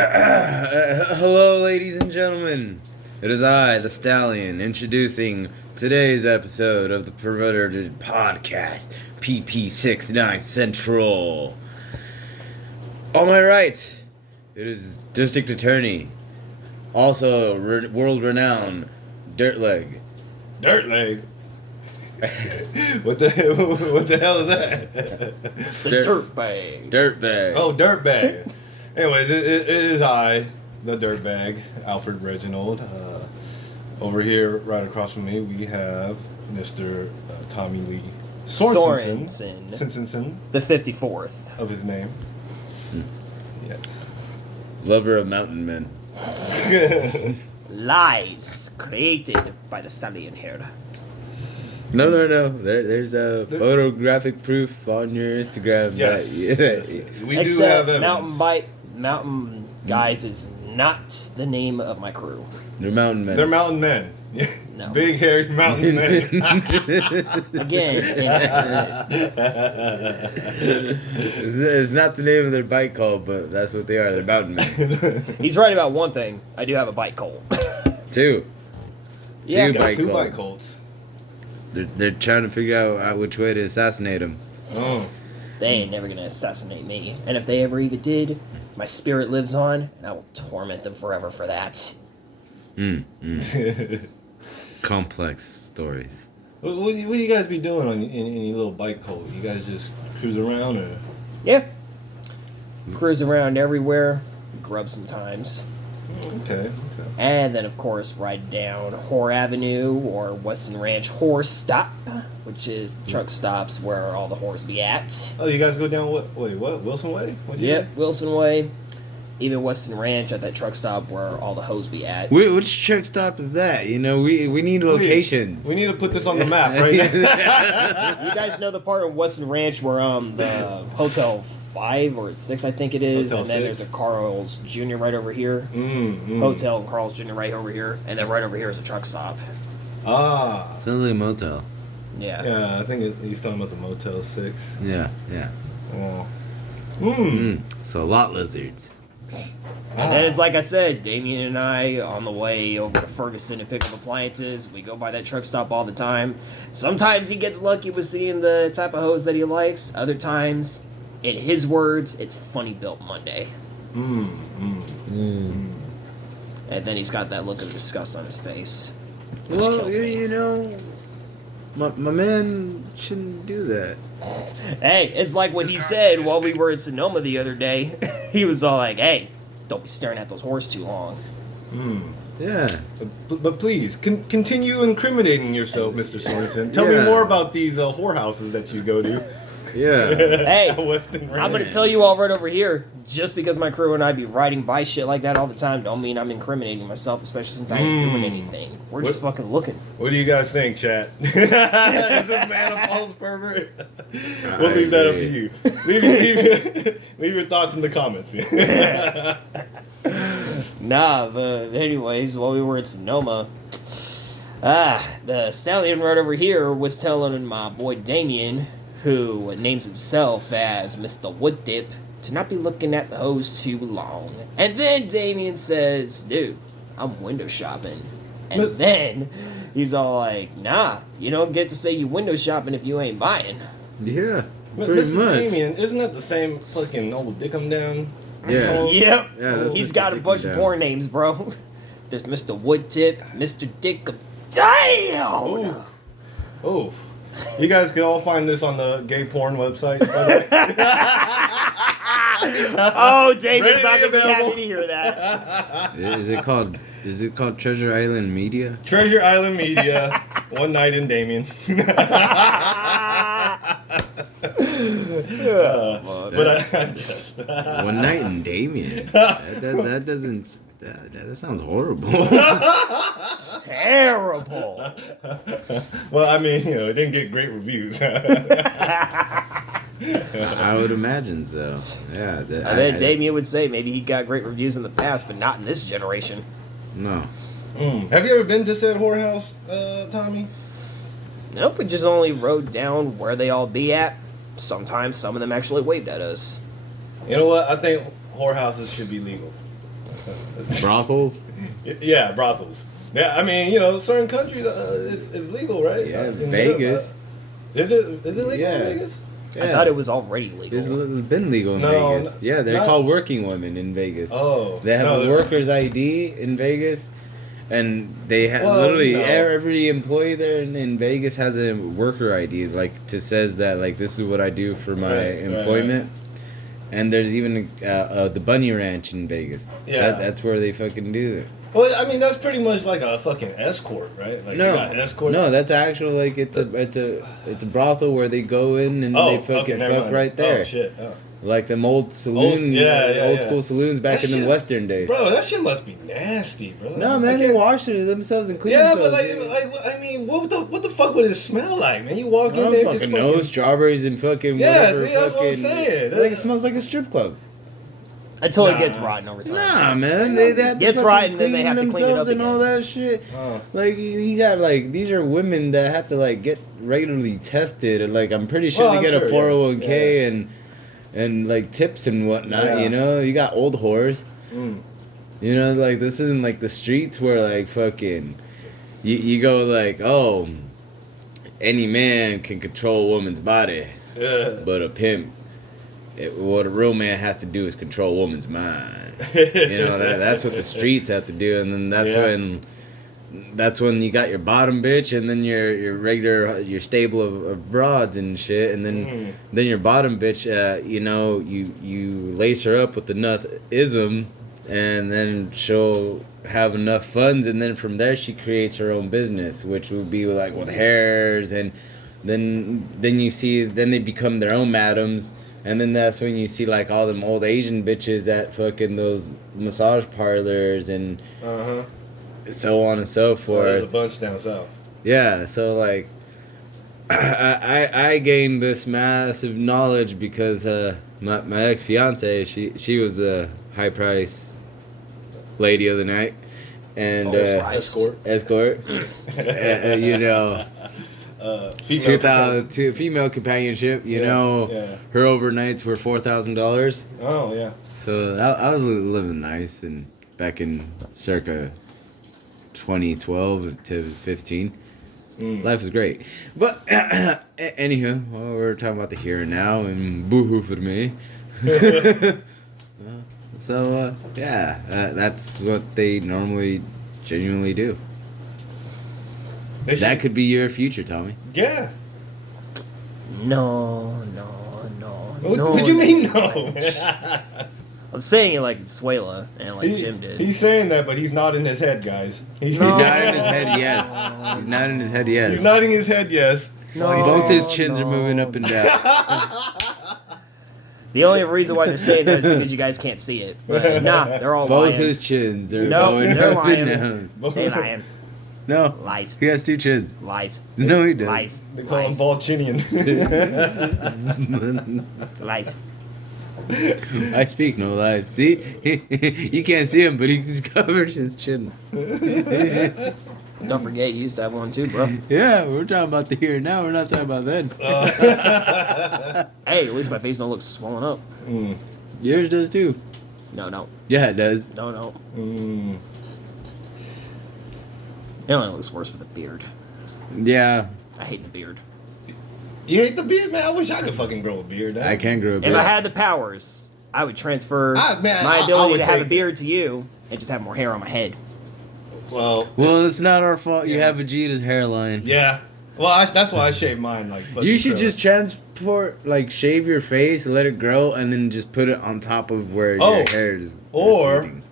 Hello, ladies and gentlemen. It is I, the Stallion, introducing today's episode of the Perverted Podcast, PP69 Central. On my right, it is District Attorney, also world-renowned Dirtleg. Dirtleg? What the hell is that? Dirtbag. Dirtbag. Oh, Dirtbag. Anyways, it is I, the Dirtbag, Alfred Reginald. Over here, right across from me, we have Mr. Tommy Lee Sorensen. The 54th. Of his name. Yes. Lover of mountain men. Lies created by the stallion here. No. There's a photographic proof on your Instagram. Yes. We Except do have evidence. Mountain Guys is not the name of my crew. They're mountain men. They're mountain men. No. Big, hairy mountain men. Again. It's not the name of their bike cult, but that's what they are. They're mountain men. He's right about one thing. I do have a bike cult. Two Got bike two cult. bike colts. They're trying to figure out which way to assassinate him. Oh. They ain't never gonna assassinate me. And if they ever even did, my spirit lives on, and I will torment them forever for that. Complex stories. What do you guys be doing in your little bike colt? You guys just cruise around or? Yeah. Cruise around everywhere. Grub sometimes. Okay. And then, of course, ride down Whore Avenue or Weston Ranch Whore Stop, which is the truck stops where all the whores be at. Oh, you guys go down what? Wait, what? Wilson Way? Yep, Wilson Way. Even Weston Ranch at that truck stop where all the hoes be at. Which truck stop is that? You know, we need locations. We need to put this on the map, right? You guys know the part of Weston Ranch where the Hotel 5 or 6, I think it is, Hotel and then 6. there's a Carl's Jr. right over here. Hotel and Carl's Jr. right over here, and then right over here is a truck stop. Ah. Sounds like a motel. Yeah. Yeah, I think he's talking about the Motel 6. Yeah. Oh. So lot lizards. And then it's like I said, Damien and I on the way over to Ferguson to pick up appliances. We go by that truck stop all the time. Sometimes he gets lucky with seeing the type of hose that he likes. Other times, in his words, it's Funny Built Monday. And then he's got that look of disgust on his face. Which kills me. You know, my man shouldn't do that. Hey, it's like what he said while we were in Sonoma the other day. He was all like, hey, don't be staring at those whores too long. Yeah. But please, continue incriminating yourself, Mr. Sorensen. Tell me more about these whorehouses that you go to. Yeah. Hey, Weston Ranch. I'm going to tell you all right over here, just because my crew and I be riding by shit like that all the time, don't mean I'm incriminating myself, especially since I ain't doing anything. We're just fucking looking. What do you guys think, chat? Is this man a false pervert? We'll leave that up to you. Leave your thoughts in the comments. Nah, but anyways, while we were in Sonoma, the stallion right over here was telling my boy Damien, who names himself as Mr. Wood Dip, to not be looking at the hose too long. And then Damien says, dude, I'm window shopping. And then he's all like, nah, you don't get to say you window shopping if you ain't buying. Yeah. Pretty Mr. much. Damien, isn't that the same fucking old Dickum down? Yeah. Yep. Yeah, that's He's Mr. got a Dick bunch and of Down. porn names, bro. There's Mr. Wood Tip, Mr. Dick. Damn! Ooh. Oh. You guys can all find this on the gay porn website, by the way. Oh, David's not Readily gonna be happy available. to hear that. Is it called Treasure Island Media? Treasure Island Media, One Night in Damien. But I just... One Night in Damien. That doesn't... That sounds horrible. Terrible. Well, I mean, it didn't get great reviews. I would imagine so. Yeah. I bet Damien would say maybe he got great reviews in the past, but not in this generation. No. Have you ever been to said whorehouse, Tommy? Nope, we just only wrote down where they all be at. Sometimes some of them actually waved at us. You know what? I think whorehouses should be legal. Brothels. Yeah, brothels. Yeah, I mean, certain countries it's legal, right? Yeah, In Vegas. Is it legal Yeah. in Vegas? Yeah. I thought it was already It's legal. been legal in No, Vegas. Yeah, they're not- called working women in Vegas. Oh, They have no, a they're- worker's ID in Vegas, and they have Well, literally no. every employee there in Vegas has a worker ID, like says that like this is what I do for my Right, employment. And there's even the Bunny Ranch in Vegas. Yeah. That's where they fucking do it. Well, I mean, that's pretty much like a fucking escort, right? Like you got escort. No, that's actual like it's a brothel where they go in and they fucking never fuck mind. right there. Oh shit. Oh. Like them old saloon, old school saloons back That in the shit- Western days. Bro, that shit must be nasty, bro. No, man, they wash it themselves and clean Yeah, themselves. but I mean, what the fuck would it smell like, man? You walk I in don't there, fucking just know. Strawberries and fucking Yeah, whatever. see, that's what I'm fucking, saying. Like it smells like a strip club. Until it Nah. gets rotten over time. Nah, man, they have to Gets fucking rotten, then they have to clean it themselves up and all again. that shit. Oh. Like you got like these are women that have to like get regularly tested, and like I'm pretty sure Well, they I'm get a sure, yeah. 401k and like tips and whatnot. Yeah. You know, you got old whores. Mm. You know, like this isn't like the streets where like fucking you go like, oh, any man can control a woman's body, Yeah. but a pimp, what a real man has to do is control a woman's mind. You know, that's what the streets have to do, and then that's when you got your bottom bitch, and then your regular your stable of broads and shit, and then your bottom bitch, you lace her up with enough ism, and then she'll have enough funds, and then from there she creates her own business, which would be like with hairs, and then they become their own madams. And then that's when you see like all them old Asian bitches at fucking those massage parlors and so on and so forth. There's a bunch down south. Yeah, so like I gained this massive knowledge because my ex fiance she was a high price lady of the night and Escort. you know. Female 2002 female companionship, you know, yeah. her overnights were $4,000. Oh yeah. So I was living nice and back in circa 2012 to 15. Life was great. But anywho, well, we're talking about the here and now and boohoo for me. So that's what they normally genuinely do. That could be your future, Tommy. Yeah. No. What do you mean no? I'm saying it like Suela and like Jim did. He's saying that, but he's nodding his head, guys. He's He's not in his head, yes. He's not in his head, yes. He's nodding his head, yes. No. Both his chins are moving up and down. The only reason why they're saying that is because you guys can't see it. But nah, they're all Both lying. his chins are No, going they're up lying. and down. They lying. No. Lies. He has two chins. Lies. No, he doesn't. Lies. They call him Lies. Balchinian. Lies. I speak no lies. See? You can't see him, but he just covers his chin. Don't forget, you used to have one too, bro. Yeah, we're talking about the here and now. We're not talking about then. Hey, at least my face don't look swollen up. Yours does too. No. Yeah, it does. No. It only looks worse with a beard. Yeah, I hate the beard. You hate the beard, man? I wish I could fucking grow a beard. I can grow a If beard. I had the powers, I would transfer I my ability would to have a take beard to you and just have more hair on my head. Well, It's not our fault. You have Vegeta's hairline. yeah. Well, that's why I shave mine. Like You should fucking just shave your face, let it grow, and then just put it on top of where your hair is. Or, receding.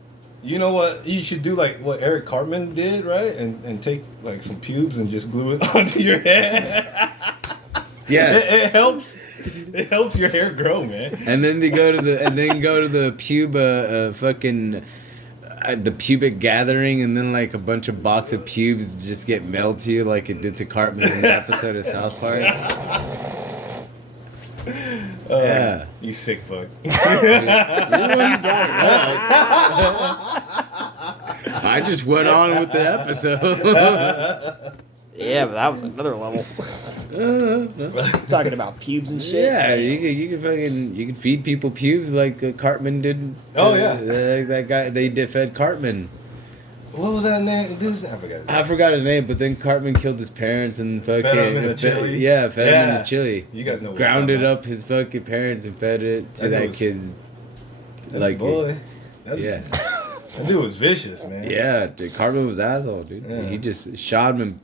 you know what? You should do like what Eric Cartman did, right? And take like some pubes and just glue it onto your head. Yeah. It helps. It helps your hair grow, man. And then they go to the the pubic gathering, and then like a bunch of box of pubes just get mailed to you like it did to Cartman in the episode of South Park. Yeah. You sick fuck. I just went on with the episode. Yeah, but that was another level. No. Talking about pubes and shit. Yeah, you can feed people pubes like Cartman did. Oh, yeah. That guy they fed Cartman. What was that name? Dude's I forgot his name, but then Cartman killed his parents and fucking fed him in the chili. Yeah, fed him in the chili. You guys know. Grounded up his fucking parents and fed it to that kid's. Like boy. Yeah. That dude was vicious, man. Yeah, dude, Cartman was asshole, dude. Yeah. He just shot him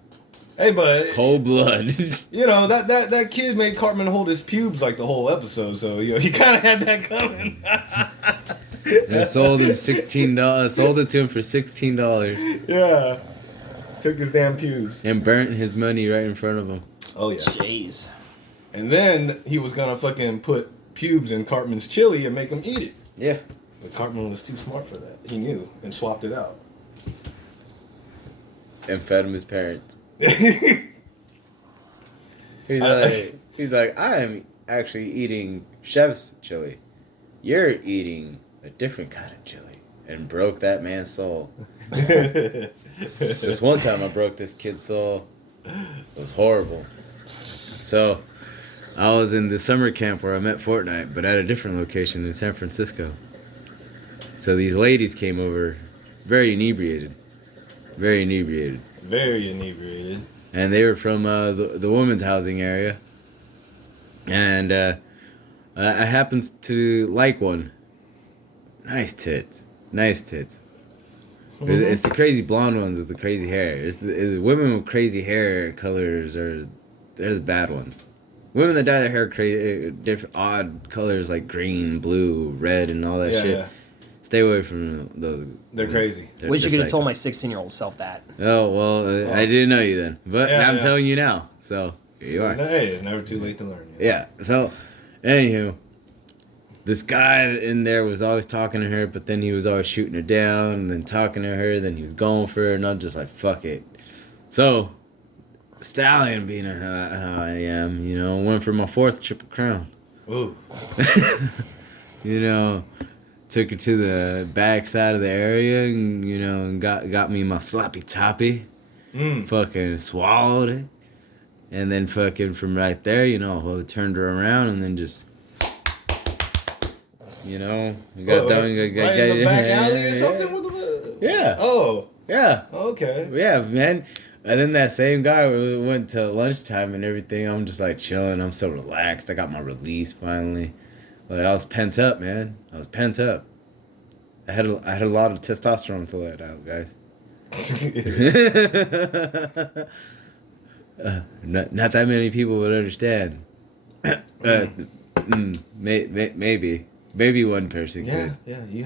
in cold blood. You know, that kid made Cartman hold his pubes like the whole episode, so he kind of had that coming. And sold him $16. Sold it to him for $16. Yeah. Took his damn pubes. And burnt his money right in front of him. Oh yeah. Jeez. And then he was gonna fucking put pubes in Cartman's chili and make him eat it. Yeah. But Cartman was too smart for that. He knew and swapped it out. And fed him his parents. He's like, I am actually eating chef's chili. You're eating a different kind of chili. And broke that man's soul. This one time I broke this kid's soul. It was horrible. So, I was in the summer camp where I met Fortnite, but at a different location in San Francisco. So these ladies came over, very inebriated. Very inebriated. Very inebriated. And they were from the women's housing area. And I happened to like one. Nice tits. Nice tits. It's the crazy blonde ones with the crazy hair. It's the women with crazy hair colors they're the bad ones. Women that dye their hair crazy, different odd colors like green, blue, red, and all that shit. Yeah. Stay away from those. They're crazy. Wish you could have told my 16-year-old self that. Oh, well, I didn't know you then. But now I'm telling you now. So, here you are. Hey, it's never too late to learn. Yeah. So, anywho, this guy in there was always talking to her, but then he was always shooting her down, and then talking to her, then he was going for her, and I'm just like, fuck it. So, Stallion being how I am, you know, went for my 4th Triple Crown. Ooh. You know, took her to the back side of the area, and, you know, and got me my sloppy toppy. Fucking swallowed it. And then fucking from right there, you know, I turned her around and then just... You know, you got right in the back alley or something? Yeah. Oh. Yeah. Okay. Yeah, man. And then that same guy, we went to lunchtime and everything. I'm just like chilling. I'm so relaxed. I got my release finally. Like I was pent up, man. I was pent up. I had a lot of testosterone to let out, guys. Not that many people would understand. Maybe one person could. Yeah. You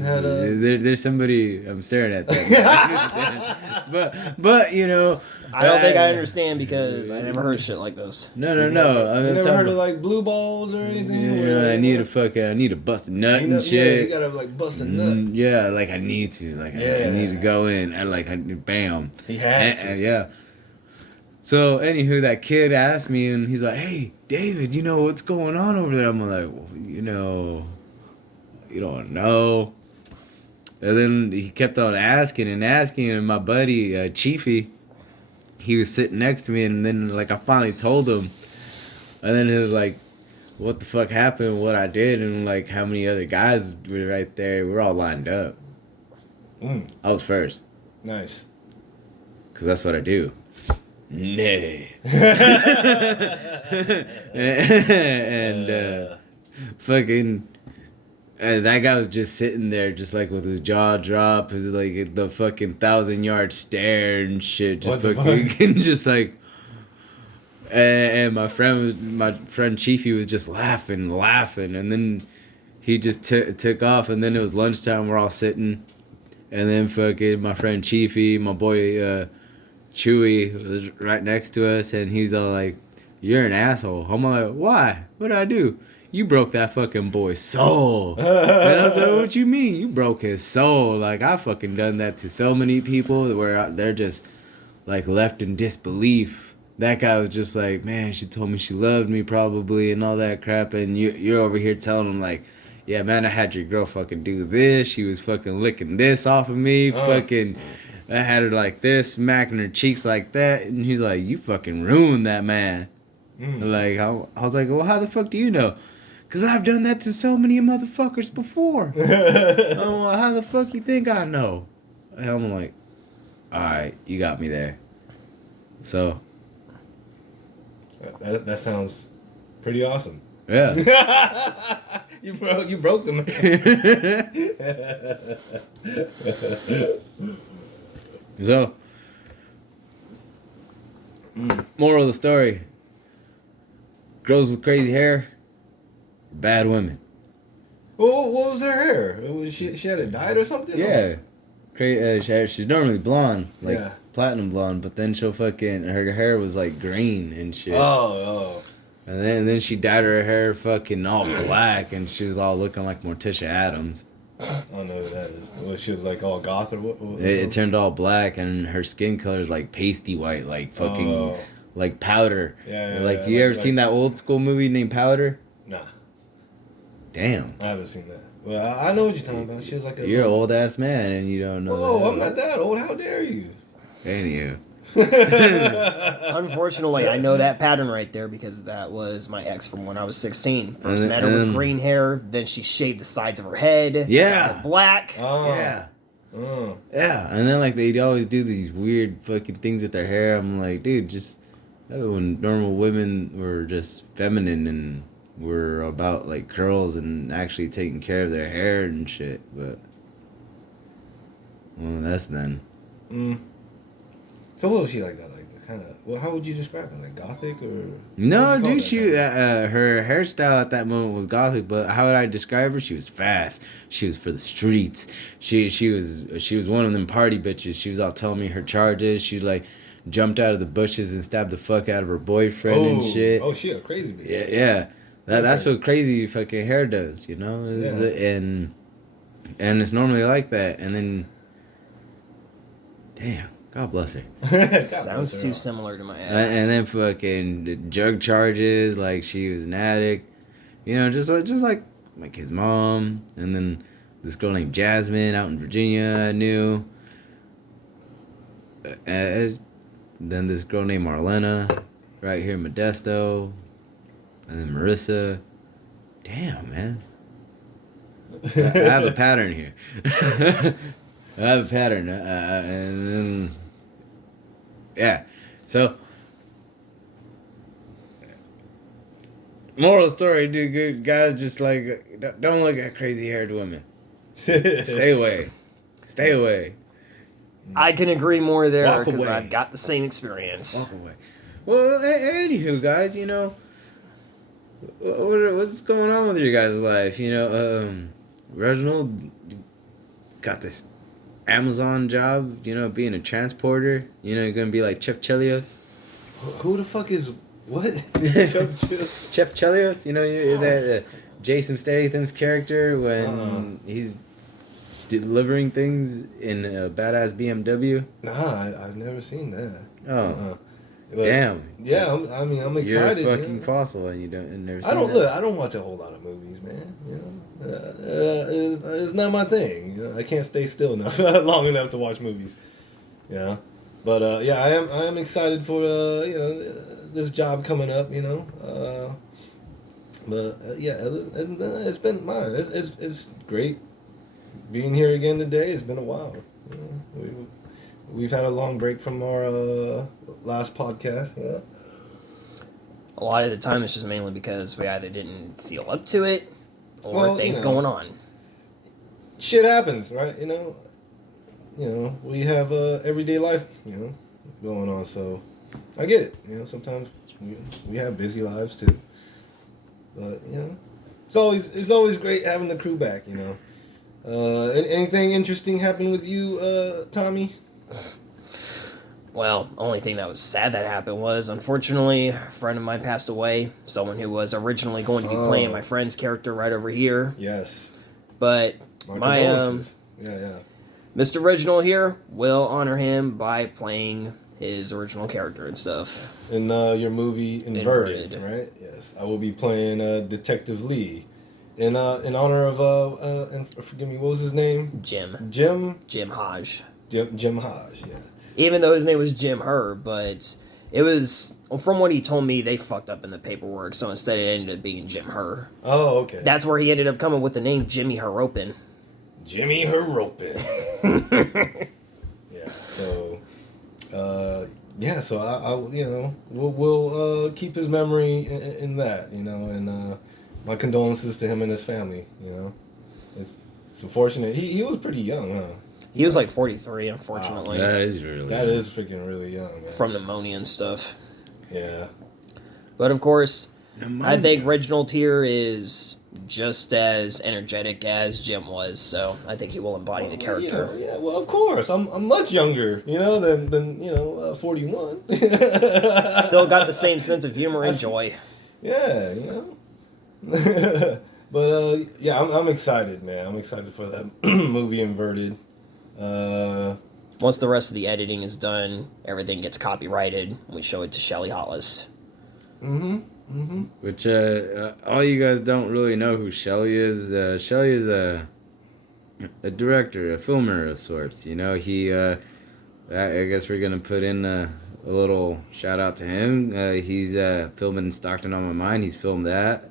had a. There's somebody I'm staring at that. but you know, I don't think I understand because I never heard shit like this. No. You never heard of like blue balls or anything? Yeah, I need to bust a nut and shit. Yeah, you gotta like bust a nut. Yeah, like I need to. Like I need to go in and bam. He had to. Yeah. So, anywho, that kid asked me, and he's like, hey, David, you know, what's going on over there? I'm like, well, you know, you don't know. And then he kept on asking, and my buddy, Chiefy, he was sitting next to me, and then, like, I finally told him. And then he was like, what the fuck happened, what I did, and, like, how many other guys were right there. We're all lined up. I was first. Nice. Because that's what I do. Nay. and fucking that guy was just sitting there just like with his jaw dropped, his like the fucking 1,000-yard stare and shit, just fucking just like and my friend Chiefy was just laughing, and then he just took off, and then it was lunchtime, we're all sitting, and then fucking my friend Chiefy, my boy Chewy was right next to us, and he's all like, you're an asshole. I'm like, why? What did I do? You broke that fucking boy's soul. And I was like, what you mean? You broke his soul. Like, I fucking done that to so many people where they're just, like, left in disbelief. That guy was just like, man, she told me she loved me probably and all that crap, and you're over here telling him, like, yeah, man, I had your girl fucking do this. She was fucking licking this off of me. Fucking... I had her like this, smacking her cheeks like that, and he's like, "You fucking ruined that man." Like, I was like, "Well, how the fuck do you know?" Because I've done that to so many motherfuckers before. I'm like, how the fuck you think I know? And I'm like, all right, you got me there. So. That sounds pretty awesome. Yeah. you broke the man. So. Moral of the story. Girls with crazy hair. Bad women. Well, what was her hair? She had it dyed or something? Yeah. She's normally blonde, like platinum blonde, but then her hair was like green and shit. Oh. And then she dyed her hair fucking all black, and she was all looking like Morticia Adams. I don't know who that is. Well, she was like all goth or what it turned all black, and her skin color is like pasty white, like fucking like powder. Yeah. Like you ever seen that old school movie named Powder? Nah. Damn. I haven't seen that. Well, I know what you're talking about. She was like You're an old ass man and you don't know. Oh, I'm not that old. How dare you? Ain't you? Unfortunately, I know that pattern right there because that was my ex from when I was 16. First met her with green hair, then she shaved the sides of her head. Yeah. Black. Oh. Yeah. Yeah. And then like they'd always do these weird fucking things with their hair. I'm like, dude, just when normal women were just feminine and were about like curls and actually taking care of their hair and shit, but well, that's then. So what was she like that? Like kind of. Well, how would you describe it? Like gothic or? No, dude. Her hairstyle at that moment was gothic, but how would I describe her? She was fast. She was for the streets. She was one of them party bitches. She was all telling me her charges. She like jumped out of the bushes and stabbed the fuck out of her boyfriend and shit. Oh, she a crazy bitch. Yeah. That's what crazy fucking hair does, you know? Yeah. And it's normally like that. And then, damn, God bless her. Sounds too similar to my ex. And then fucking drug charges, like she was an addict. You know, just like his mom. And then this girl named Jasmine out in Virginia I knew. Then this girl named Marlena right here in Modesto. And then Marissa. Damn, man. I have a pattern here. I have a pattern. And then... Yeah. So... Moral of the story, dude, good guys, just like... Don't look at crazy-haired women. Stay away. Stay away. I can agree more there because I've got the same experience. Walk away. Well, anywho, guys, you know... What's going on with your guys' life? You know, Reginald got this Amazon job, you know, being a transporter. You know, you're going to be like Chef Chelios. Who the fuck is what? Chef Chelios, you know, that Jason Statham's character when he's delivering things in a badass BMW. Nah, I've never seen that. Oh. Damn. Yeah, I'm excited. You're a fucking fossil and you never seen I don't watch a whole lot of movies, man. You know, it's not my thing. You know, I can't stay still enough long enough to watch movies. You know, but yeah, I am excited for you know, this job coming up. You know, but yeah, it's been mine. It's great being here again today. It's been a while. You know, We've had a long break from our last podcast. Yeah. A lot of the time, it's just mainly because we either didn't feel up to it or things going on. Shit happens, right? You know, we have everyday life, you know, going on. So I get it. You know, sometimes we have busy lives too. But you know, it's always great having the crew back. You know, anything interesting happened with you, Tommy? Well, only thing that was sad that happened was, unfortunately, a friend of mine passed away. Someone who was originally going to be playing my friend's character right over here. Yes. But my yeah. Mr. Reginald here will honor him by playing his original character and stuff. In your movie Inverted, right? Yes. I will be playing Detective Lee. In honor of and forgive me, what was his name? Jim Jim Hodge. Jim Hodge, yeah. Even though his name was Jim Herr, but it was, from what he told me, they fucked up in the paperwork, so instead it ended up being Jim Herr. Oh, okay. That's where he ended up coming with the name Jimmy Haropin. Jimmy Haropin. Yeah, so, so I we'll keep his memory in that, and my condolences to him and his family, It's unfortunate. He was pretty young, huh? He was like 43, unfortunately. That is freaking really young, man. From pneumonia and stuff. Yeah. But of course, Pneumonia. I think Reginald here is just as energetic as Jim was, so I think he will embody the character. Yeah, well, of course. I'm much younger, than 41. Still got the same sense of humor and joy. Yeah, But I'm excited, man. I'm excited for that movie Inverted. Once the rest of the editing is done, everything gets copyrighted. We show it to Shelley Hollis. Which all you guys don't really know who Shelley is. Shelley is a director, a filmer of sorts. He. I guess we're gonna put in a little shout out to him. He's filming Stockton on My Mind. He's filmed that.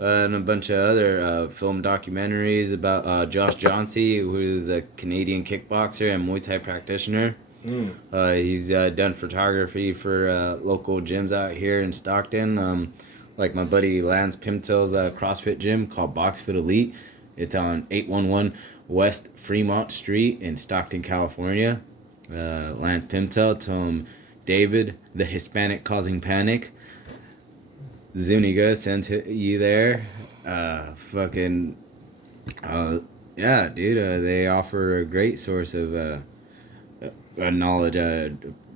And a bunch of other film documentaries about Josh Johnsey, who is a Canadian kickboxer and Muay Thai practitioner. He's done photography for local gyms out here in Stockton, like my buddy Lance Pimtel's CrossFit gym called BoxFit Elite. It's on 811 West Fremont Street in Stockton, California. Lance Pimtel, Tom David, the Hispanic Causing Panic. Zuniga sent you there. Yeah, dude. They offer a great source of knowledge.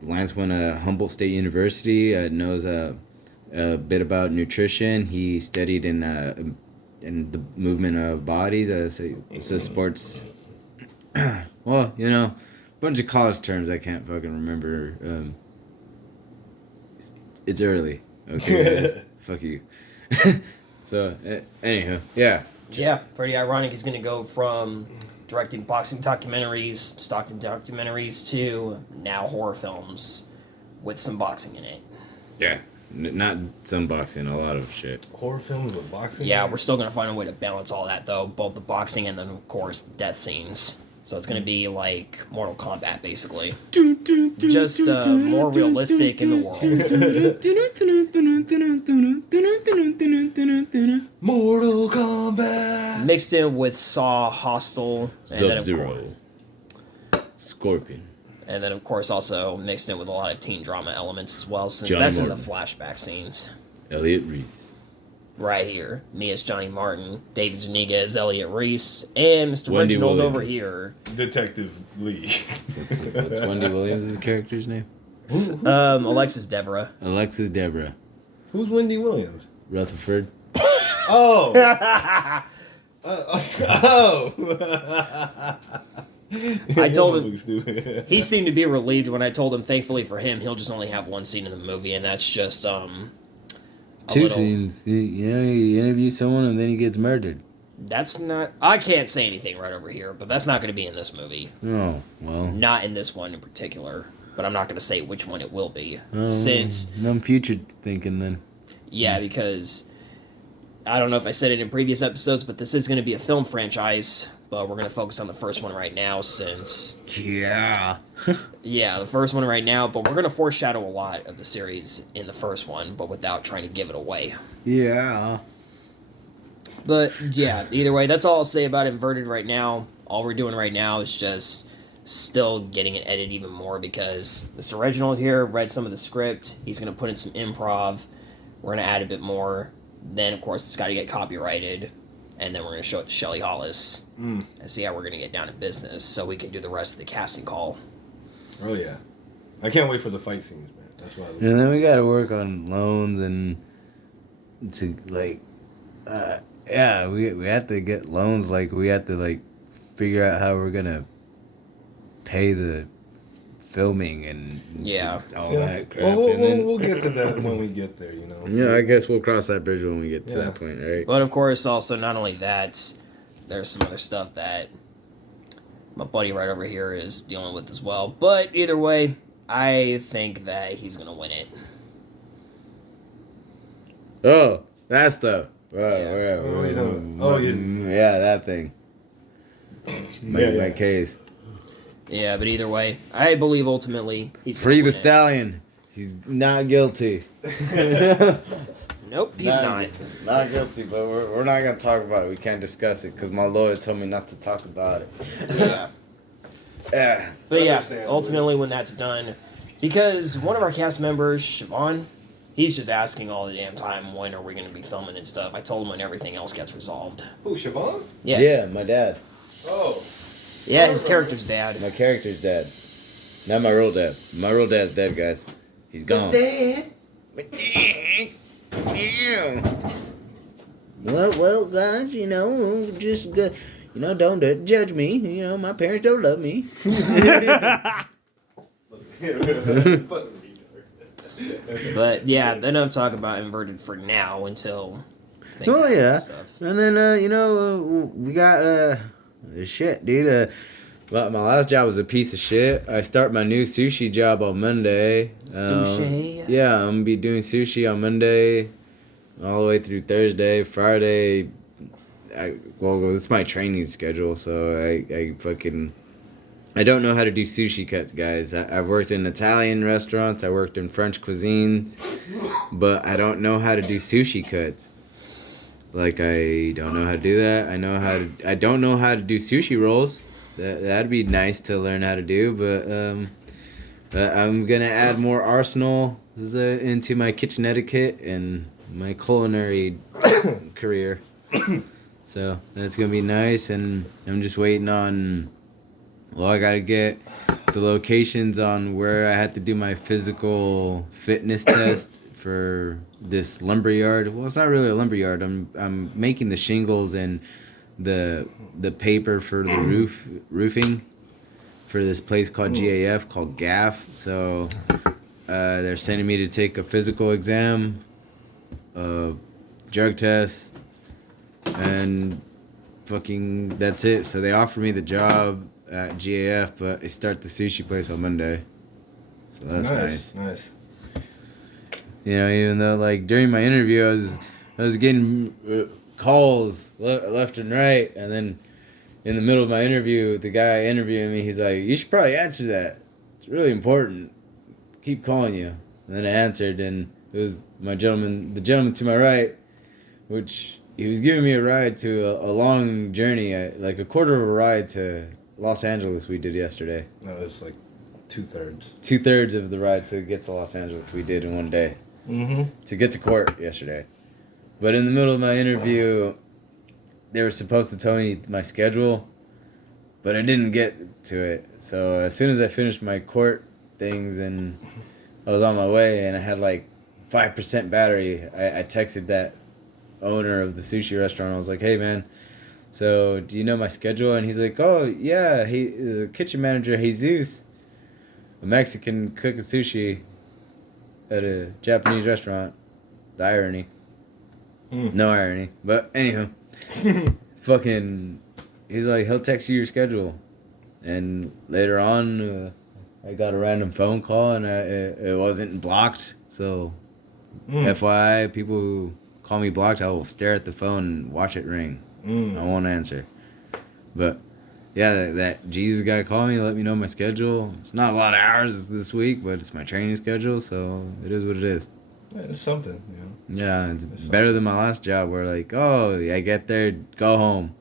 Lance went to Humboldt State University. Knows a bit about nutrition. He studied in the movement of bodies. So sports. Well, bunch of college terms I can't fucking remember. It's early. Okay, guys. Fuck you. So, anyhow, yeah. Yeah, pretty ironic. He's going to go from directing boxing documentaries, Stockton documentaries, to now horror films with some boxing in it. Yeah. Not some boxing, a lot of shit. Horror films with boxing? Yeah, we're still going to find a way to balance all that, though. Both the boxing and then, of course, death scenes. So it's going to be like Mortal Kombat, basically. Just more realistic in the world. Mortal Kombat! Mixed in with Saw, Hostel, Sub-Zero, Scorpion. And then, of course, also mixed in with a lot of teen drama elements as well, since Johnny that's Martin. in the flashback scenes. Elliot Reese. Right here. Me as Johnny Martin, David Zuniga as Elliot Reese, and Mr. Wendy Reginald Williams. over here. Detective Lee. What's Wendy Williams' character's name? Alexis Deborah. Alexis Deborah. Who's Wendy Williams? Rutherford. Oh! I told him he seemed to be relieved when I told him, thankfully for him, he'll just only have one scene in the movie, and that's just Two scenes. You interview someone and then he gets murdered. That's not. I can't say anything right over here, but that's not going to be in this movie. Oh, well. Not in this one in particular, but I'm not going to say which one it will be, since I'm future thinking then. Yeah, because I don't know if I said it in previous episodes, but this is going to be a film franchise, but we're going to focus on the first one right now since... Yeah. Yeah, the first one right now, but we're going to foreshadow a lot of the series in the first one, but without trying to give it away. Yeah. But, yeah, either way, that's all I'll say about Inverted right now. All we're doing right now is just still getting it edited even more because Mr. Reginald here read some of the script. He's going to put in some improv. We're going to add a bit more. Then, of course, it's got to get copyrighted. And then we're going to show it to Shelley Hollis and see how we're going to get down to business so we can do the rest of the casting call. Oh, yeah. I can't wait for the fight scenes, man. That's why. And then we got to work on loans and to, like, yeah, we have to get loans. Like, we have to, like, figure out how we're going to pay the filming and all that crap. Well, and then, we'll get to that when we get there, you know. Yeah, I guess we'll cross that bridge when we get to that point, right? But, of course, also, not only that, there's some other stuff that my buddy right over here is dealing with as well. But either way, I think that he's gonna win it. Oh, that stuff. What are you talking about? Oh, yeah, that thing. My case. Yeah, but either way, I believe ultimately he's gonna Free win the it. stallion. He's not guilty. Nope, he's not. Not guilty, but we're not gonna talk about it. We can't discuss it because my lawyer told me not to talk about it. Yeah. Yeah. But yeah, ultimately when that's done, because one of our cast members, Siobhan, he's just asking all the damn time when are we going to be filming and stuff. I told him when everything else gets resolved. Who, Siobhan? Yeah. Yeah, my dad. Oh. Yeah, his character's dad. My character's dad. Not my real dad. My real dad's dead, guys. He's gone. My dad. Well, guys, just don't judge me. My parents don't love me. But yeah, enough talk about inverted for now until things Oh happen yeah, and stuff. and then we got shit, dude. My last job was a piece of shit. I start my new sushi job on Monday. Sushi? Yeah, I'm gonna be doing sushi on Monday, all the way through Thursday, Friday. This is my training schedule, so I don't know how to do sushi cuts, guys. I've worked in Italian restaurants, I worked in French cuisines, but I don't know how to do sushi cuts. Like, I don't know how to do that. I don't know how to do sushi rolls. That'd be nice to learn how to do, but I'm gonna add more arsenal into my kitchen etiquette and my culinary career. So that's gonna be nice, and I'm just waiting on. Well, I gotta get the locations on where I had to do my physical fitness test for this lumberyard. Well, it's not really a lumberyard. I'm making the shingles and the paper for the roofing for this place called GAF, called GAF. So they're sending me to take a physical exam, a drug test, and fucking that's it. So they offered me the job at GAF, but I start the sushi place on Monday. So that's nice. Nice. Even though like during my interview I was getting calls left and right, and then in the middle of my interview, the guy interviewing me, he's like, "You should probably answer that. It's really important. Keep calling you." And then I answered, and it was the gentleman to my right, which he was giving me a ride to a long journey, like a quarter of a ride to Los Angeles we did yesterday. No, it's like 2/3. 2/3 of the ride to get to Los Angeles we did in one day. Mm-hmm. To get to court yesterday. But in the middle of my interview, they were supposed to tell me my schedule, but I didn't get to it. So as soon as I finished my court things and I was on my way and I had like 5% battery, I texted that owner of the sushi restaurant. I was like, "Hey man, so do you know my schedule?" And he's like, "Oh yeah, the kitchen manager Jesus, a Mexican cook of sushi at a Japanese restaurant." The irony. No irony. But anyhow, fucking, he's like, he'll text you your schedule. And later on, I got a random phone call and it wasn't blocked. So, FYI, people who call me blocked, I will stare at the phone and watch it ring. I won't answer. But yeah, that Jesus guy called me, let me know my schedule. It's not a lot of hours this week, but it's my training schedule, so it is what it is. Yeah, it's something, Yeah, it's better than my last job where like, oh, I get there, go home.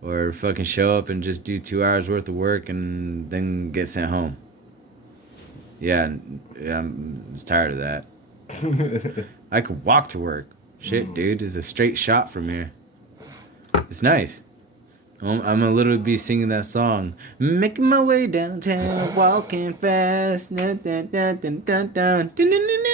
Or fucking show up and just do 2 hours worth of work and then get sent home. Yeah, I'm tired of that. I could walk to work. Shit, dude, it's a straight shot from here. It's nice. I'm gonna literally be singing that song. Making my way downtown, walking fast. Dun, dun, dun, dun, dun, dun, dun, dun, dun,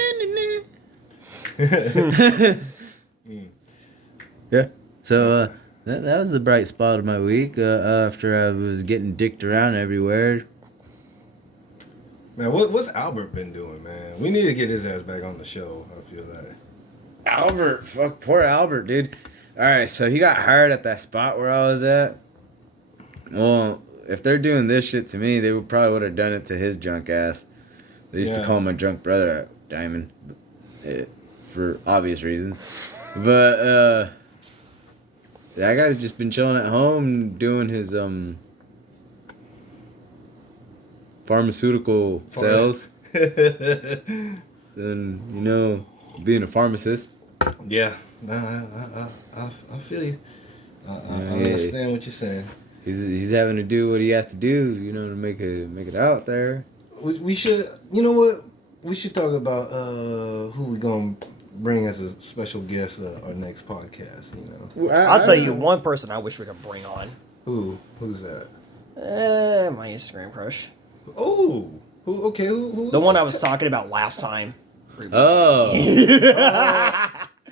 Yeah. So that was the bright spot of my week. After I was getting dicked around everywhere. Man, what's Albert been doing, man? We need to get his ass back on the show. I feel that. Albert, fuck, poor Albert, dude. All right, so he got hired at that spot where I was at. Well, if they're doing this shit to me, they would have done it to his drunk ass. They used to call him my drunk brother, Diamond, for obvious reasons. But that guy's just been chilling at home doing his pharmaceutical sales. And, you know, being a pharmacist. Yeah. I feel you. I understand what you're saying. He's having to do what he has to do, you know, to make it out there. We should, you know what? We should talk about who we gonna bring as a special guest our next podcast. You know, I'll tell you one person I wish we could bring on. Who's that? My Instagram crush. Oh, okay, who the one I was talking about last time. Oh,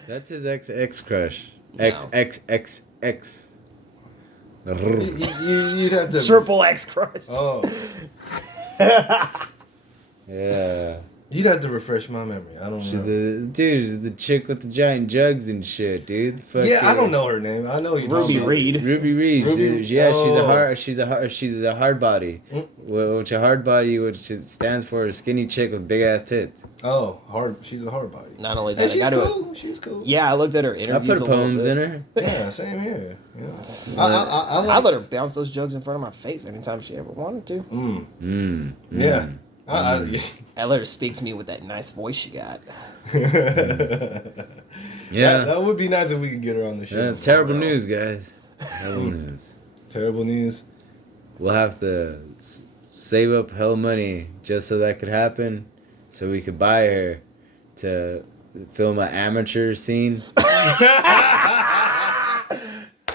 that's his ex crush. X. You'd have to Triple X crush. Oh. Yeah. You'd have to refresh my memory. I don't know. The chick with the giant jugs and shit, dude. I don't know her name. I know you. Ruby Reed. Ruby Reed. Yeah, she's a hard body. Which a hard body, which stands for a skinny chick with big ass tits. Oh, hard. She's a hard body. Not only that, she's cool. Yeah, I looked at her interviews. I put poems in her. Yeah, same here. Yeah. I let her bounce those jugs in front of my face anytime she ever wanted to. Yeah. I let her speak to me with that nice voice she got. Yeah. That would be nice if we could get her on the show. Terrible news, guys. Terrible news. Terrible news. We'll have to save up hell money just so that could happen, so we could buy her to film an amateur scene.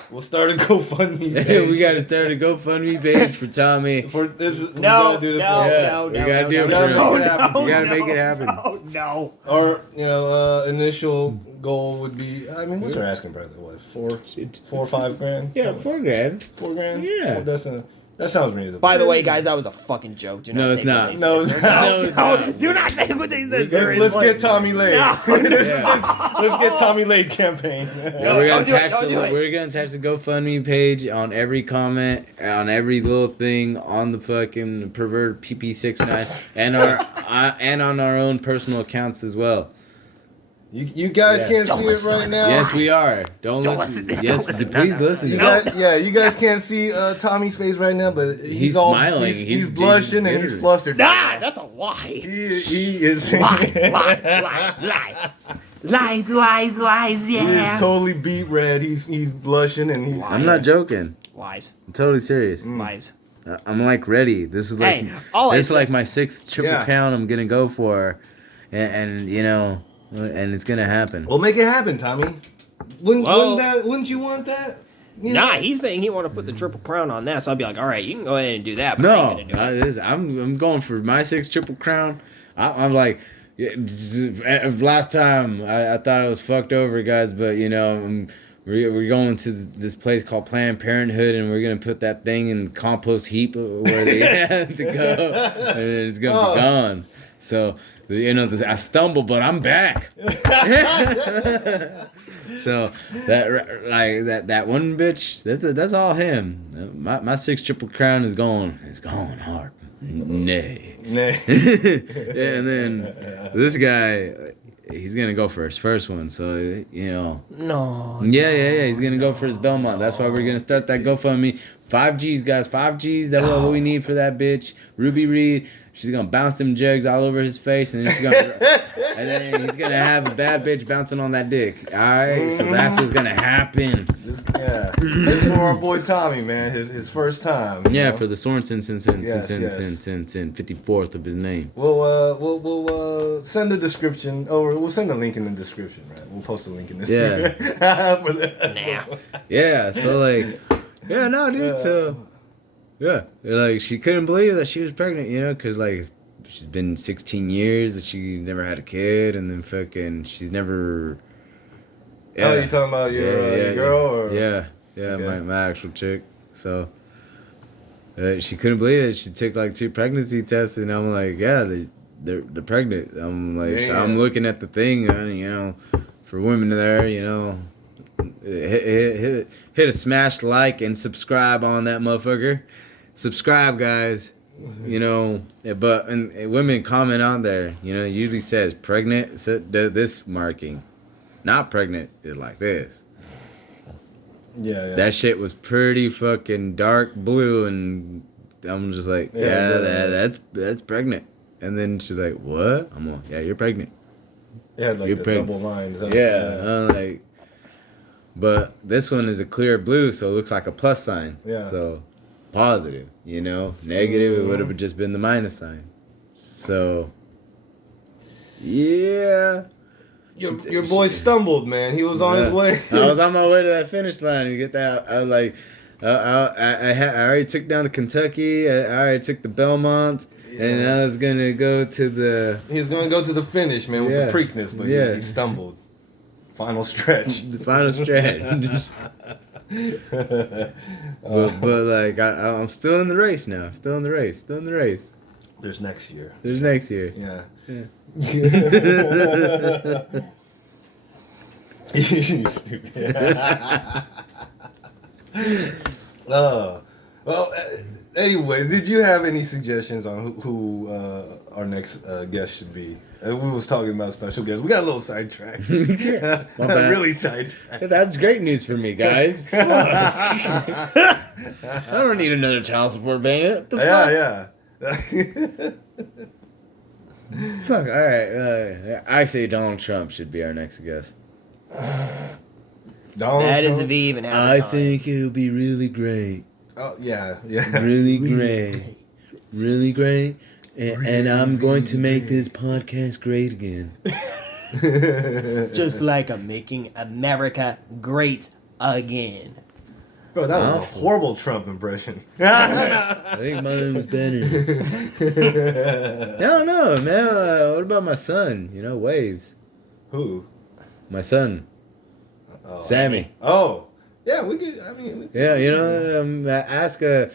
We'll start a GoFundMe page. We gotta start a GoFundMe page for Tommy. No. We gotta do it for him. You gotta make it happen. No. Our initial goal would be, I mean, what's our asking price? What, $4 or $5 grand? Yeah, $4,000. $4 grand? Yeah. That sounds reasonable. By the way, guys, that was a fucking joke. Do not it's take not. What No, they it's said. not. No, it's not. Do not take what they said. Let's get Tommy Lade. No. Let's get Tommy Lade campaign. We're gonna attach do it. We're gonna attach the GoFundMe page on every comment, on every little thing on the fucking pervert PP69, and on our own personal accounts as well. You guys can't Don't see it listen right to now. Yes, we are. Don't listen. listen. Don't Yes, listen. please listen. You guys can't see Tommy's face right now, but he's all smiling. He's blushing and he's flustered. Nah, that's a lie. He is Lie. Lies, yeah. He is totally beet red. He's blushing and he's. I'm not joking. Lies. I'm totally serious. Lies. I'm like ready. This is like like my 6th Triple Crown I'm gonna go for, and you know. And it's gonna happen. Well, make it happen, Tommy. Wouldn't you want that? Nah, he's saying he want to put the Triple Crown on that, so I'd be like, all right, you can go ahead and do that. But I ain't gonna do it. I'm going for my 6th Triple Crown. I'm like, last time I thought I was fucked over, guys, but you know, we're going to this place called Planned Parenthood, and we're gonna put that thing in compost heap where they had to go, and it's gonna be gone. So. You know, I stumble, but I'm back. So that one bitch, that's all him. My 6th Triple Crown is going hard. Nay. Yeah, and then this guy, he's gonna go for his first one. So you know. No. Yeah. He's gonna go for his Belmont. That's why we're gonna start that GoFundMe. 5Gs, guys. 5Gs. That's what we need for that bitch. Ruby Reed. She's gonna bounce them jugs all over his face, and then and then he's gonna have a bad bitch bouncing on that dick. All right, so that's what's gonna happen. This is for our boy Tommy, man. His first time. Yeah, for the Sorensen since 54th of his name. We'll send the description, or we'll send a link in the description, right? We'll post a link in the description. Yeah. So like, yeah, no, dude. So. Yeah, like she couldn't believe that she was pregnant, you know, because like she's been 16 years that she never had a kid, and then fucking she's never. Yeah. Oh, you talking about your girl? Or? Yeah, my actual chick. So she couldn't believe it. She took like 2 pregnancy tests, and I'm like, yeah, they're pregnant. I'm like, I'm looking at the thing, and you know, for women there, you know, hit a smash like and subscribe on that motherfucker. subscribe, guys. You know, but and women comment on there. You know, it usually says pregnant. This marking, not pregnant is like this. Yeah. That shit was pretty fucking dark blue, and I'm just like, that's pregnant. And then she's like, what? I'm like, yeah, you're pregnant. It had like You're the pregnant. double lines. Yeah, I'm like, but this one is a clear blue, so it looks like a plus sign. Yeah. So positive, you know. Negative, it would have just been the minus sign. So yeah. Your boy stumbled, man. He was on his way. I was on my way to that finish line to get that. I was like, I already took down the Kentucky. I already took the Belmont, and I was gonna go to the. He was gonna go to the finish, man, with the Preakness, but he stumbled. Final stretch. The final stretch. but like I'm still in the race now. Still in the race. There's next year. Yeah. You stupid. Well, anyways, did you have any suggestions on who our next guest should be? We was talking about special guests. We got a little sidetracked. Really sidetracked. That's great news for me, guys. I don't need another child support payment. The fuck? Yeah. Fuck. All right. I say Donald Trump should be our next guest. That is if he even has I time. think it'll be really great. Oh yeah. Really great. And I'm going to make this podcast great again. Just like I'm making America great again. Bro, that was a horrible Trump impression. I think mine was better. I don't know, man. What about my son? You know, Waves. Who? My son. Sammy. Oh. Yeah, we could, I mean... Yeah, you know, ask a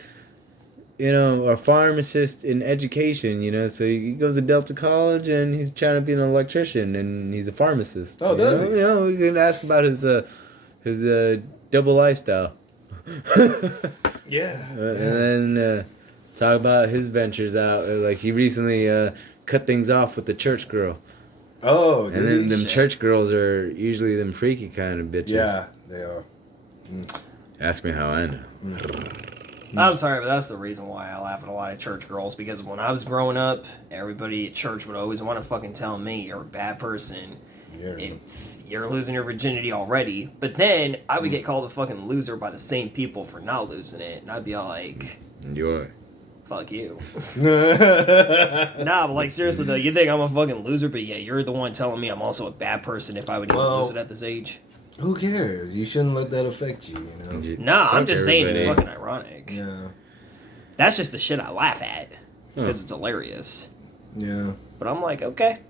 pharmacist in education, you know, so he goes to Delta College and he's trying to be an electrician and he's a pharmacist. Oh, does he? You know, we can ask about his double lifestyle. Yeah. And then talk about his ventures out. Like he recently cut things off with the church girl. Oh, and then them church girls are usually them freaky kind of bitches. Yeah, they are. Ask me how I know. I'm sorry, but that's the reason why I laugh at a lot of church girls, because when I was growing up, everybody at church would always want to fucking tell me you're a bad person. If you're losing your virginity already. But then I would get called a fucking loser by the same people for not losing it, and I'd be all like, enjoy. Fuck you. Nah, but like seriously though, you think I'm a fucking loser, but yeah, you're the one telling me I'm also a bad person if I would even lose it at this age. Who cares? You shouldn't let that affect you, you know? Nah, I'm just saying it's fucking ironic. Yeah. That's just the shit I laugh at. Because it's hilarious. Yeah. But I'm like, okay.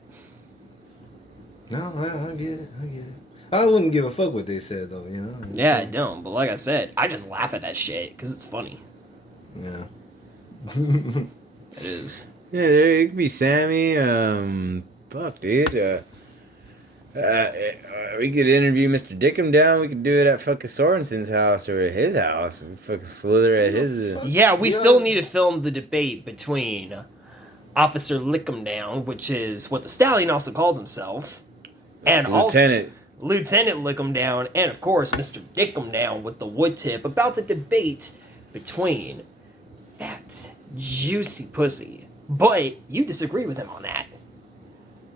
No, I get it. I wouldn't give a fuck what they said, though, you know? Yeah, I don't. But like I said, I just laugh at that shit because it's funny. Yeah. It is. Yeah, there could be Sammy. Fuck, dude. We could interview Mr. Dickham down. We could do it at fucking Sorensen's house or at his house. We fucking slither at his. Yeah, we still need to film the debate between Officer Lick'em which is what the Stallion also calls himself, and Lieutenant. also Lieutenant Lick'em and of course Mr. Dickham with the wood tip about the debate between that juicy pussy. But you disagree with him on that.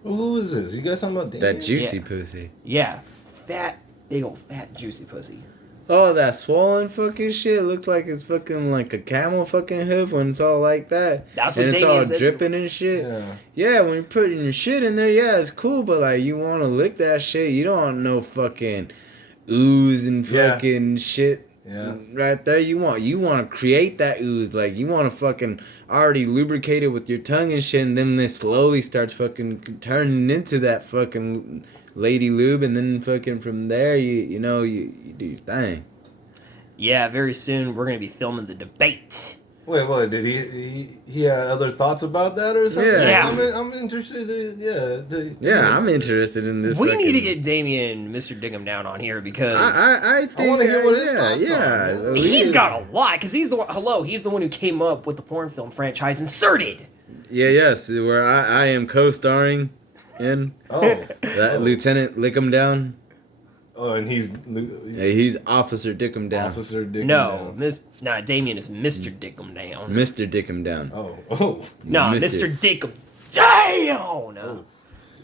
Who is this? You guys talking about Damien? That juicy pussy. Yeah. Fat, big old fat juicy pussy. Oh, that swollen fucking shit looks like it's fucking like a camel fucking hoof when it's all like that. That's what and it's Damien all said. dripping and shit. Yeah. Yeah, when you're putting your shit in there, yeah, it's cool, but like you want to lick that shit, you don't want no fucking ooze and fucking shit. Yeah. Right there, you want to create that ooze, like you want to fucking already lubricate it with your tongue and shit, and then it slowly starts fucking turning into that fucking lady lube, and then fucking from there, you do your thing. Yeah, very soon we're gonna be filming the debate Wait, did he had other thoughts about that or something? Yeah. I'm interested in, I'm interested in this. We need to get Damien, Mr. Diggum Down on here because I think I want to hear what his thoughts are. he's got a lot because he's the one. He's the one who came up with the porn film franchise Inserted. Yes, where I am co-starring in. Lieutenant Lickum Down. Oh, and he's Officer Dickum Down. Officer Dickum Down. No, Damien is Mr. Dickum Down. Mr. Dickum Down. Oh. No, Mr. Dickum Down. No.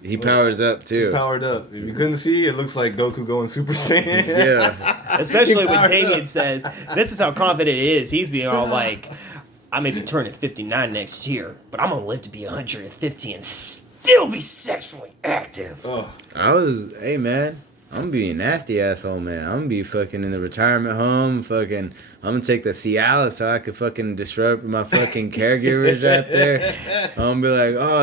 He powers up too. He powered up. If you couldn't see, it looks like Goku going Super Saiyan. Yeah. Especially when Damien says, this is how confident it is. He's being all like, I may be turning 59 next year, but I'm going to live to be 150 and still be sexually active. Oh. Hey man, I'm gonna be a nasty asshole, man. I'm gonna be fucking in the retirement home, I'm gonna take the Cialis so I could fucking disrupt my fucking caregivers right there. I'm gonna be like, oh,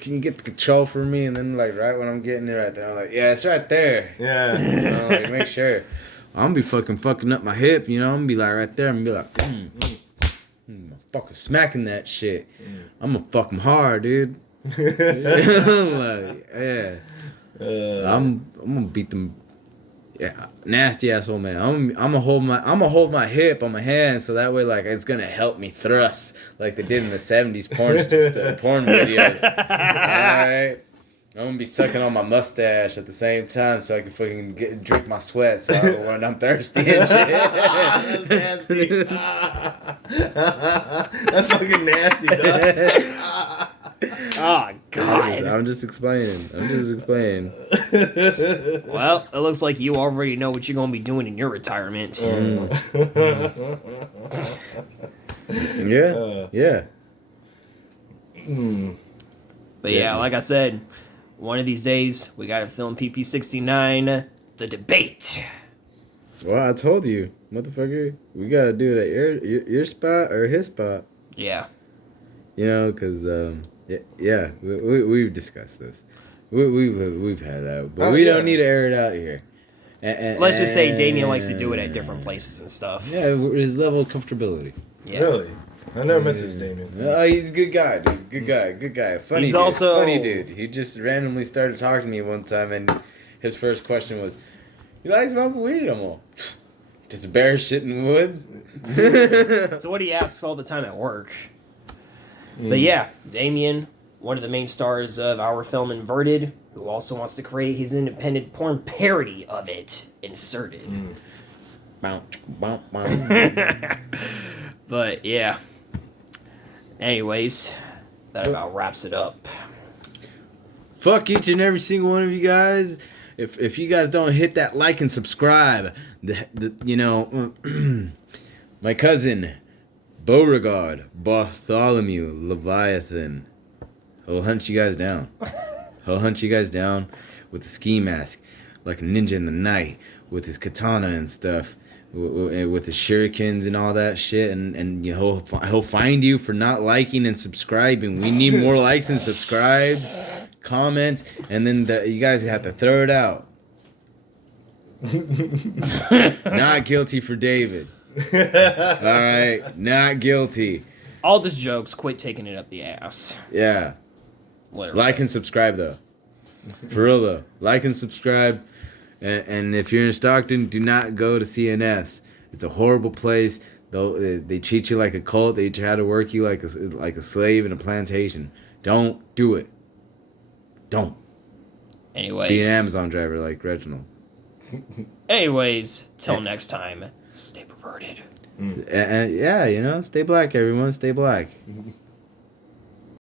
can you get the control for me? And then right when I'm getting it right there, I'm like, yeah, it's right there. Yeah. Make sure. I'm gonna be fucking up my hip, I'm gonna be right there. I'm gonna be like, fucking smacking that shit. I'm gonna fuck him hard, dude. Yeah. I'm gonna beat them. Yeah, nasty asshole man. I'm gonna hold my hip on my hand so that way it's gonna help me thrust like they did in the 70s porn videos. Alright. I'm gonna be sucking on my mustache at the same time so I can fucking drink my sweat when I'm thirsty and shit. That's nasty. That's fucking nasty, dog. Oh, God. I'm just explaining. Well, it looks like you already know what you're going to be doing in your retirement. Yeah. But yeah, like I said, one of these days, we got to film PP69, The Debate. Well, I told you, motherfucker, we got to do it at your spot or his spot. Yeah. Because... we've discussed this. We've had that, but we don't need to air it out here. Let's just say Damien likes to do it at different places and stuff. Yeah, his level of comfortability. Yeah. Really? I never met this Damien. He's a good guy, dude. Good guy. Funny dude. He just randomly started talking to me one time, and his first question was, "You like smoking weed?" I'm all, just bear shit in the woods. So what he asks all the time at work. But yeah, Damien, one of the main stars of our film Inverted, who also wants to create his independent porn parody of it, Inserted. But yeah. Anyways, that about wraps it up. Fuck each and every single one of you guys. If you guys don't hit that like and subscribe, my cousin Beauregard, Bartholomew, Leviathan. He'll hunt you guys down. He'll hunt you guys down with a ski mask, like a ninja in the night, with his katana and stuff, with his shurikens and all that shit. And he'll find you for not liking and subscribing. We need more likes and subscribes, comment, and then you guys have to throw it out. Not guilty for David. Alright, not guilty. All just jokes, quit taking it up the ass. Yeah. Whatever. Like and subscribe though. For real though. Like and subscribe. And if you're in Stockton, do not go to CNS. It's a horrible place. They treat you like a cult. They try to work you like a slave in a plantation. Don't do it. Don't. Anyways. Be an Amazon driver like Reginald. Anyways, till next time. Stay perverted. And yeah, stay black, everyone. Stay black.